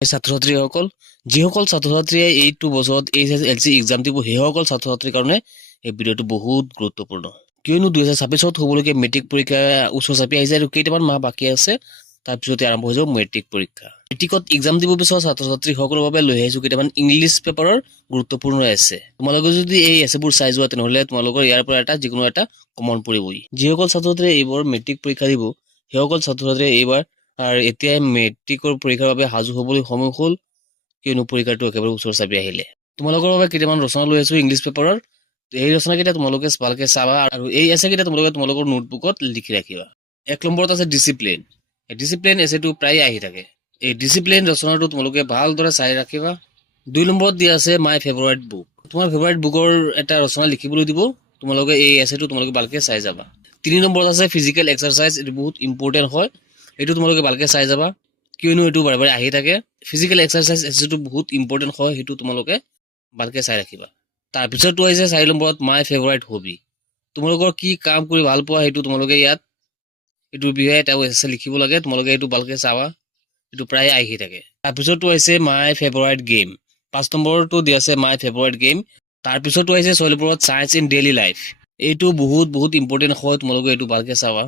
ছাত্ৰ-ছাত্ৰীসকল যিসকল ছাত্ৰ-ছাত্ৰীয়ে এইটো বছৰত এইচএছএলচি এক্সাম দিব সেইসকল ছাত্ৰ-ছাত্ৰীৰ কাৰণে এই ভিডিঅ'টো বহুত গুৰুত্বপূৰ্ণ কিয়নো 2026ত হ'বলগীয়া মেট্ৰিক পৰীক্ষা ওচৰ চাপি আহিছে আৰু কেইটামান মাহ বাকী আছে তাৰপিছতে আৰম্ভ হৈ যাব মেট্ৰিক পৰীক্ষা মেট্ৰিকত এক্সাম দিব বিচৰা ছাত্ৰ-ছাত্ৰীসকলৰ বাবে লৈ আহিছোঁ কেইটামান ইংলিছ পেপাৰৰ গুৰুত্বপূৰ্ণ আছে তোমালোকে যদি এই এছেবোৰ চাই যোৱা তেনেহ'লে তোমালোকৰ ইয়াৰ পৰা এটা যিকোনো এটা কমন পৰিবই যিসকল ছাত্ৰ-ছাত্ৰীয়ে এইবাৰ মেট্ৰিক পৰীক্ষা দিব সেইসকল ছাত্ৰ-ছাত্ৰীয়ে এইবাৰ আৰু এতিয়া মেট্ৰিকৰ পৰীক্ষাৰ বাবে সাজু হ'বলৈ সময় হ'ল কিয়নো পৰীক্ষাটো একেবাৰে ওচৰ চাপি আহিলে তোমালোকৰ বাবে কেইটামান ৰচনা লৈ আছো ইংলিছ পেপাৰৰ এই ৰচনাকেইটা তোমালোকে ভালকে চাবা আৰু এই এছেকেইটা তোমালোকে তোমালোকৰ নোটবুকত লিখি ৰাখিবা এক নম্বৰত আছে ডিসিপ্লিন এই ডিসিপ্লিন এছেটো প্ৰায় আহি থাকে এই ডিসিপ্লিন ৰচনাটো তোমালোকে ভালদৰে চাই ৰাখিবা দুই নম্বৰত দিয়া আছে মাই ফেভাৰিট বুক তোমাৰ ফেভাৰিট বুকৰ এটা ৰচনা লিখিবলৈ দিব তোমালোকে এই এছেটো তোমালোকে ভালকে চাই যাবা তিনি নম্বৰত আছে ফিজিক্যাল এক্সাৰসাইজ এটো বহুত ইম্পৰ্টেন্ট হয় এইটো তোমালোকে ভালকে চাই যাবা কিয়নো এইটো বাৰে বাৰে আহি থাকে ফিজিক্যাল এক্সাৰসাইজ এটো বহুত ইম্পৰ্টেন্ট হয় সেইটো তোমালোকে ভালকে চাই ৰাখিবা তাৰপিছতো আছে 4 নম্বৰত মাই ফেভাৰিট হবি তোমালোকৰ কি কাম কৰি ভাল পোৱা সেইটো তোমালোকে ইয়াত এইটো বিষয়ে এটা এছে লিখিব লাগে তোমালোকে এইটো ভালকে চাবা এইটো প্ৰায় আহি থাকে তাৰপিছতো আছে মাই ফেভাৰিট গেম 5 নম্বৰটো দি আছে মাই ফেভাৰিট গেম তাৰপিছতো আছে 6 নম্বৰত সায়েন্স ইন ডেইলি লাইফ এইটো বহুত ইম্পৰ্টেন্ট হয় তোমালোকে এইটো ভালকে চাবা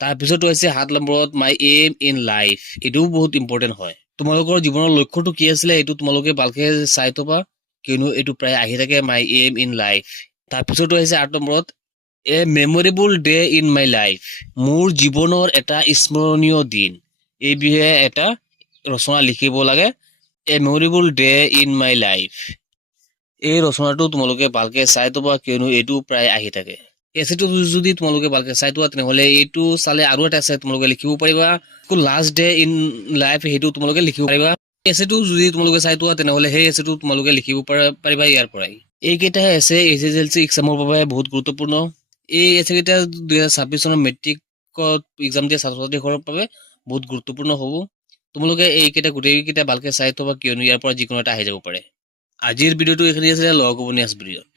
তাৰপিছতো আছে 7 নম্বৰত মাই এম ইন লাইফ এইটো বহুত ইম্পৰ্টেন্ট হয় তোমালোকৰ জীৱনৰ লক্ষ্যটো কি আছিল এইটো তোমালোকে ভালকে চাই থবা কিয়নো এইটো প্ৰায় আহি থাকে মাই এম ইন লাইফ তাৰপিছতো আছে 8 নম্বৰত a memorable day in my life মোৰ জীৱনৰ এটা স্মৰণীয় দিন এই বিষয়ে এটা ৰচনা লিখিব লাগে a memorable day in my life এই ৰচনাটো তোমালোকে ভালকে চাই থবা কিয়নো এইটো প্ৰায় আহি থাকে এছেটো যদি তোমালোকে ভালকে চাই থোৱা তেনেহ'লে এইটো চালে আৰু এটা আছে তোমালোকে লিখিব পাৰিবা লাষ্ট ডে ইন লাইফ সেইটো তোমালোকে লিখিব পাৰিবা এছেটো যদি তোমালোকে চাই থোৱা তেনেহ'লে সেই এছেটো তোমালোকে লিখিব পাৰিবা ইয়াৰ পৰাই এইকেইটা এছে এইচএছএলচি এক্সামৰ বাবে বহুত গুৰুত্বপূৰ্ণ এই এছেকেইটা 2026 চনৰ মেট্ৰিকত এক্সাম দিয়া ছাত্ৰ-ছাত্ৰীসকলৰ বাবে বহুত গুৰুত্বপূৰ্ণ হ'ব তোমালোকে এইকেইটা গোটেইকেইটা ভালকে চাই থবা কিয়নো ইয়াৰ পৰা যিকোনো এটা আহি যাব পাৰে আজিৰ ভিডিঅ'টো এখানে আছে লগ হ'ব নেক্সট ভিডিঅ'ত